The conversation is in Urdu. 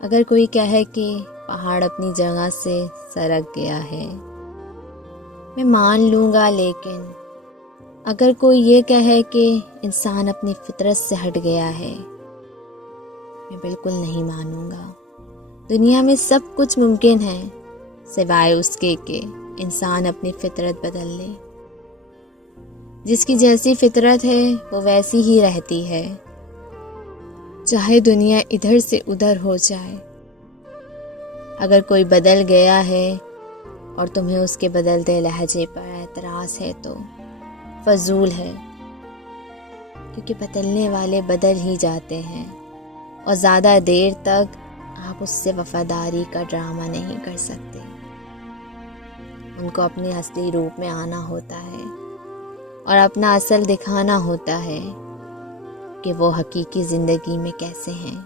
اگر کوئی کہے کہ پہاڑ اپنی جگہ سے سرک گیا ہے، میں مان لوں گا، لیکن اگر کوئی یہ کہے کہ انسان اپنی فطرت سے ہٹ گیا ہے، میں بالکل نہیں مانوں گا۔ دنیا میں سب کچھ ممکن ہے سوائے اس کے کہ انسان اپنی فطرت بدل لے۔ جس کی جیسی فطرت ہے وہ ویسی ہی رہتی ہے، چاہے دنیا ادھر سے ادھر ہو جائے۔ اگر کوئی بدل گیا ہے اور تمہیں اس کے بدلتے لہجے پر اعتراض ہے تو فضول ہے، کیونکہ بدلنے والے بدل ہی جاتے ہیں، اور زیادہ دیر تک آپ اس سے وفاداری کا ڈرامہ نہیں کر سکتے۔ ان کو اپنے اصلی روپ میں آنا ہوتا ہے اور اپنا اصل دکھانا ہوتا ہے کہ وہ حقیقی زندگی میں کیسے ہیں،